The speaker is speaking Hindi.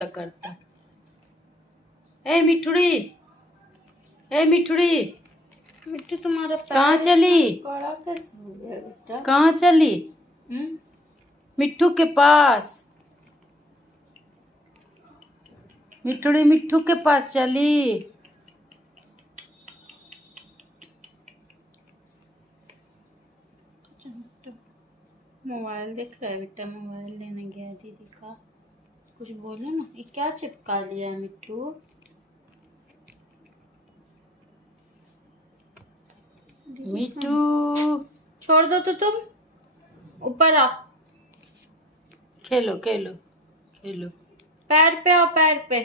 करता। ए मिठुड़ी, ए मिठुड़ी, मिट्टू तुम्हारा कहाँ चली? कड़ा कैसे हो गया बेटा? कहाँ चली? मिट्टू के पास। मिठुड़ी मिट्टू के पास चली। मोबाइल देख रहा है बेटा, मोबाइल लेने गया दीदी का। कुछ बोले ना, ये क्या चिपका लिया है मिट्टू? मिट्टू छोड़ दो तो तुम, ऊपर आओ। खेलो खेलो खेलो। पैर पे आओ, पैर पे।